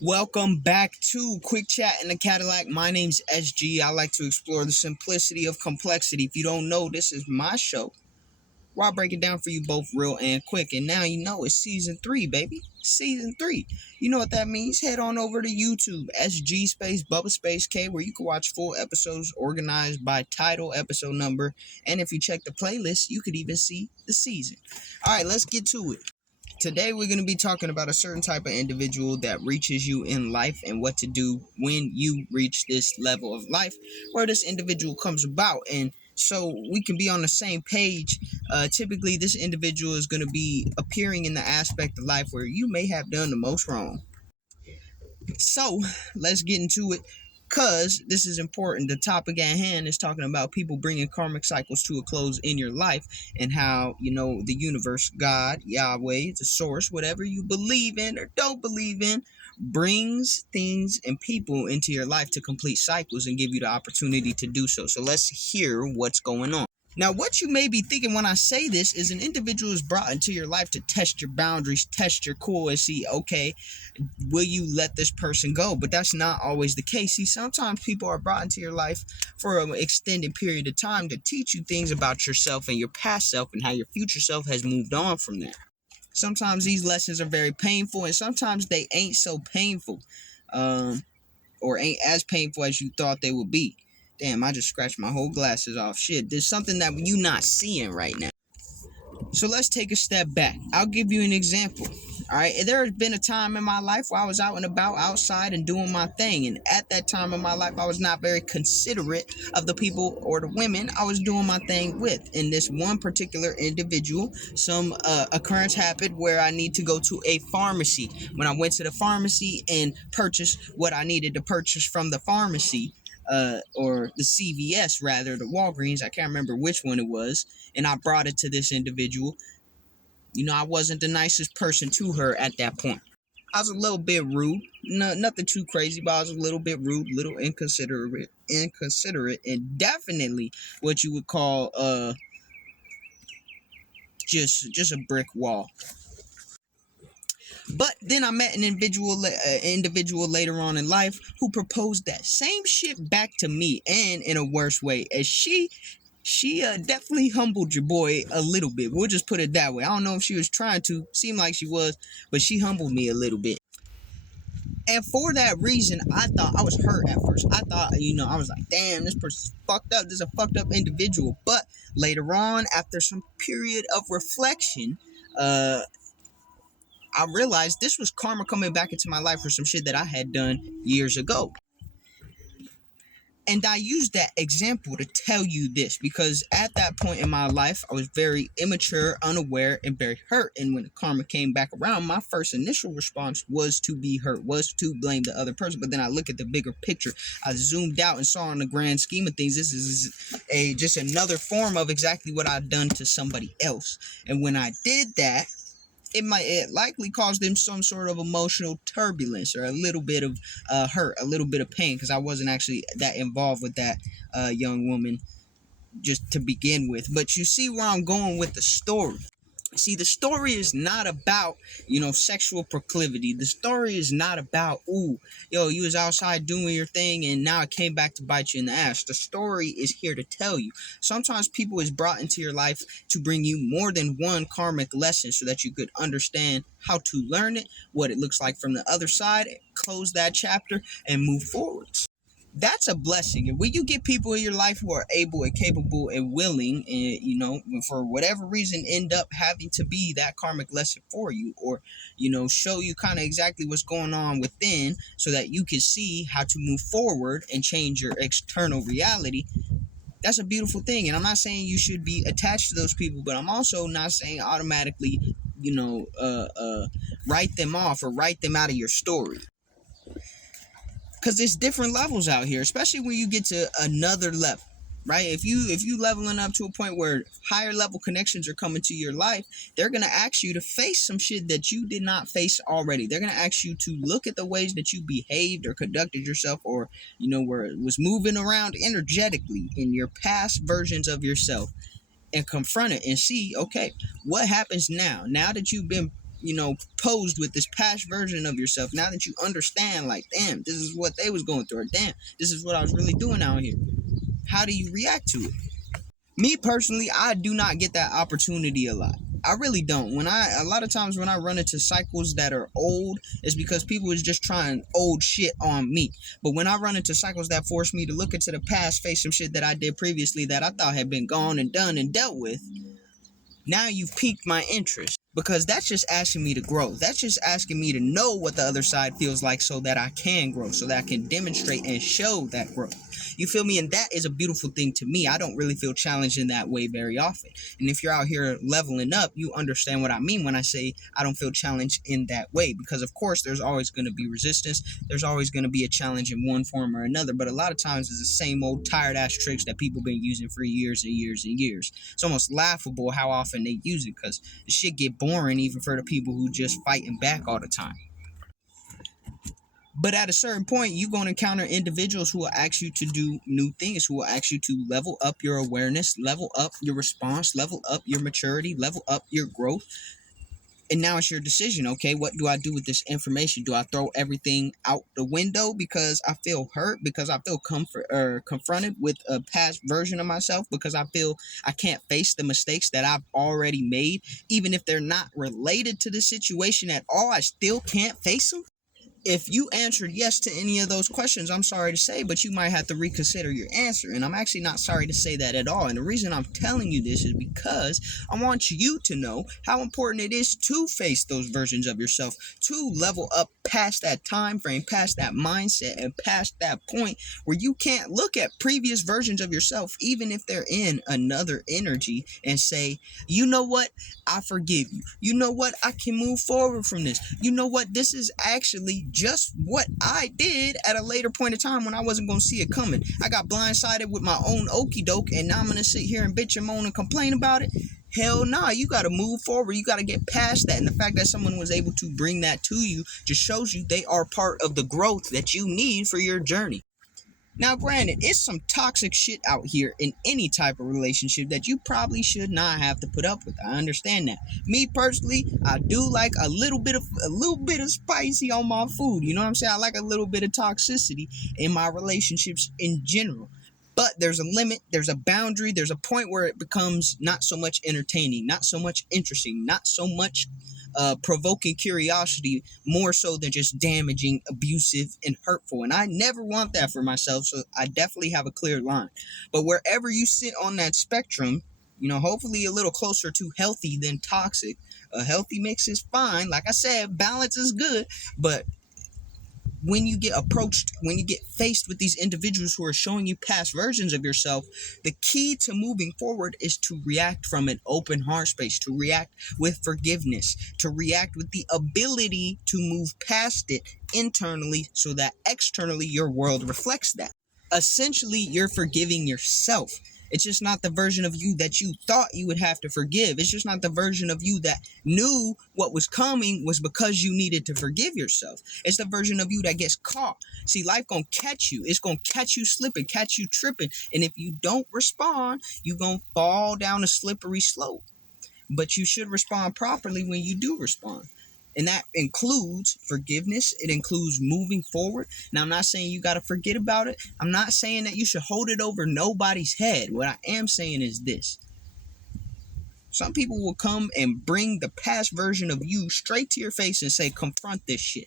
Welcome back to Quick Chat in the Cadillac. My name's SG. I like to explore the simplicity of complexity. If you don't know, this is my show where I break it down for you both real and quick. And now you know it's season 3, baby. Season 3. You know what that means? Head on over to YouTube, SG space Bubba space K, where you can watch full episodes organized by title, episode number. And if you check the playlist, you could even see the season. All right, let's get to it. Today, we're going to be talking about a certain type of individual that reaches you in life and what to do when you reach this level of life where this individual comes about. And so we can be on the same page. Typically, this individual is going to be appearing in the aspect of life where you may have done the most wrong. So let's get into it. Because this is important. The topic at hand is talking about people bringing karmic cycles to a close in your life and how, the universe, God, Yahweh, the source, whatever you believe in or don't believe in, brings things and people into your life to complete cycles and give you the opportunity to do so. So let's hear what's going on. Now, what you may be thinking when I say this is an individual is brought into your life to test your boundaries, test your core, and see, okay, will you let this person go? But that's not always the case. See, sometimes people are brought into your life for an extended period of time to teach you things about yourself and your past self and how your future self has moved on from that. Sometimes these lessons are very painful, and sometimes they ain't so painful, or ain't as painful as you thought they would be. Damn, I just scratched my whole glasses off. Shit, there's something that you not seeing right now. So let's take a step back. I'll give you an example. All right, there has been a time in my life where I was out and about outside and doing my thing. And at that time in my life, I was not very considerate of the people or the women I was doing my thing with. In this one particular individual, some occurrence happened where I need to go to a pharmacy. When I went to the pharmacy and purchased what I needed to purchase from the pharmacy, or the CVS rather, the Walgreens, I can't remember which one it was, and I brought it to this individual. I wasn't the nicest person to her at that point. I was a little bit rude. No, nothing too crazy, but I was a little bit rude, little inconsiderate, and definitely what you would call just a brick wall. But then I met an individual later on in life who proposed that same shit back to me, and in a worse way, as she definitely humbled your boy a little bit. We'll just put it that way. I don't know if she was trying to, seem like she was, but she humbled me a little bit. And for that reason, I thought I was hurt at first. I thought, I was like, damn, this person's fucked up. This is a fucked up individual. But later on, after some period of reflection, I realized this was karma coming back into my life for some shit that I had done years ago. And I use that example to tell you this because at that point in my life, I was very immature, unaware, and very hurt. And when the karma came back around, my first initial response was to be hurt, was to blame the other person. But then I look at the bigger picture. I zoomed out and saw in the grand scheme of things, this is just another form of exactly what I've done to somebody else. And when I did that, it likely caused them some sort of emotional turbulence or a little bit of hurt, a little bit of pain, because I wasn't actually that involved with that young woman just to begin with. But you see where I'm going with the story. See, the story is not about, sexual proclivity. The story is not about, you was outside doing your thing and now it came back to bite you in the ass. The story is here to tell you. Sometimes people is brought into your life to bring you more than one karmic lesson so that you could understand how to learn it, what it looks like from the other side, close that chapter, and move forward. That's a blessing. And when you get people in your life who are able and capable and willing and, for whatever reason end up having to be that karmic lesson for you or, show you kind of exactly what's going on within so that you can see how to move forward and change your external reality, that's a beautiful thing. And I'm not saying you should be attached to those people, but I'm also not saying automatically, write them off or write them out of your story. Because there's different levels out here, especially when you get to another level, right? If you leveling up to a point where higher level connections are coming to your life, they're going to ask you to face some shit that you did not face already. They're going to ask you to look at the ways that you behaved or conducted yourself or, where it was moving around energetically in your past versions of yourself and confront it and see, okay, what happens now that you've been posed with this past version of yourself, now that you understand, like, damn, this is what they was going through, or damn, this is what I was really doing out here, how do you react to it? Me personally, I do not get that opportunity a lot. I really don't. A lot of times when I run into cycles that are old, it's because people is just trying old shit on me. But when I run into cycles that force me to look into the past, face some shit that I did previously that I thought had been gone and done and dealt with, now you've piqued my interest, because that's just asking me to grow. That's just asking me to know what the other side feels like so that I can grow, so that I can demonstrate and show that growth. You feel me? And that is a beautiful thing to me. I don't really feel challenged in that way very often. And if you're out here leveling up, you understand what I mean when I say I don't feel challenged in that way. Because of course there's always going to be resistance. There's always going to be a challenge in one form or another. But a lot of times it's the same old tired ass tricks that people been using for years and years and years. It's almost laughable how often they use it, because the shit get boring even for the people who just fighting back all the time. But at a certain point, you're going to encounter individuals who will ask you to do new things, who will ask you to level up your awareness, level up your response, level up your maturity, level up your growth. And now it's your decision. Okay, what do I do with this information? Do I throw everything out the window because I feel hurt, because I feel confronted with a past version of myself, because I feel I can't face the mistakes that I've already made, even if they're not related to the situation at all? I still can't face them? If you answered yes to any of those questions, I'm sorry to say, but you might have to reconsider your answer. And I'm actually not sorry to say that at all. And the reason I'm telling you this is because I want you to know how important it is to face those versions of yourself, to level up past that time frame, past that mindset, and past that point where you can't look at previous versions of yourself, even if they're in another energy, and say, you know what, I forgive you. You know what, I can move forward from this. You know what, this is actually just what I did at a later point in time when I wasn't going to see it coming. I got blindsided with my own okie doke, and now I'm going to sit here and bitch and moan and complain about it? Hell nah, you got to move forward. You got to get past that. And the fact that someone was able to bring that to you just shows you they are part of the growth that you need for your journey. Now, granted, it's some toxic shit out here in any type of relationship that you probably should not have to put up with. I understand that. Me personally, I do like a little bit of spicy on my food. You know what I'm saying? I like a little bit of toxicity in my relationships in general. But there's a limit, there's a boundary, there's a point where it becomes not so much entertaining, not so much interesting, not so much provoking curiosity, more so than just damaging, abusive, and hurtful. And I never want that for myself, so I definitely have a clear line. But wherever you sit on that spectrum, hopefully a little closer to healthy than toxic. A healthy mix is fine. Like I said, balance is good, but when you get approached, when you get faced with these individuals who are showing you past versions of yourself, the key to moving forward is to react from an open heart space, to react with forgiveness, to react with the ability to move past it internally so that externally your world reflects that. Essentially, you're forgiving yourself. It's just not the version of you that you thought you would have to forgive. It's just not the version of you that knew what was coming was because you needed to forgive yourself. It's the version of you that gets caught. See, life gonna catch you. It's gonna catch you slipping, catch you tripping. And if you don't respond, you're gonna fall down a slippery slope. But you should respond properly when you do respond. And that includes forgiveness. It includes moving forward. Now, I'm not saying you got to forget about it. I'm not saying that you should hold it over nobody's head. What I am saying is this. Some people will come and bring the past version of you straight to your face and say, confront this shit.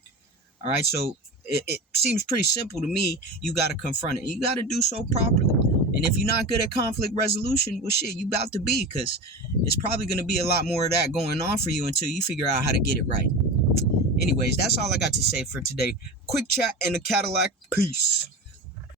All right, so it seems pretty simple to me. You got to confront it. You got to do so properly. And if you're not good at conflict resolution, well, shit, you about to be, because it's probably going to be a lot more of that going on for you until you figure out how to get it right. Anyways, that's all I got to say for today. Quick chat in the Cadillac. Peace.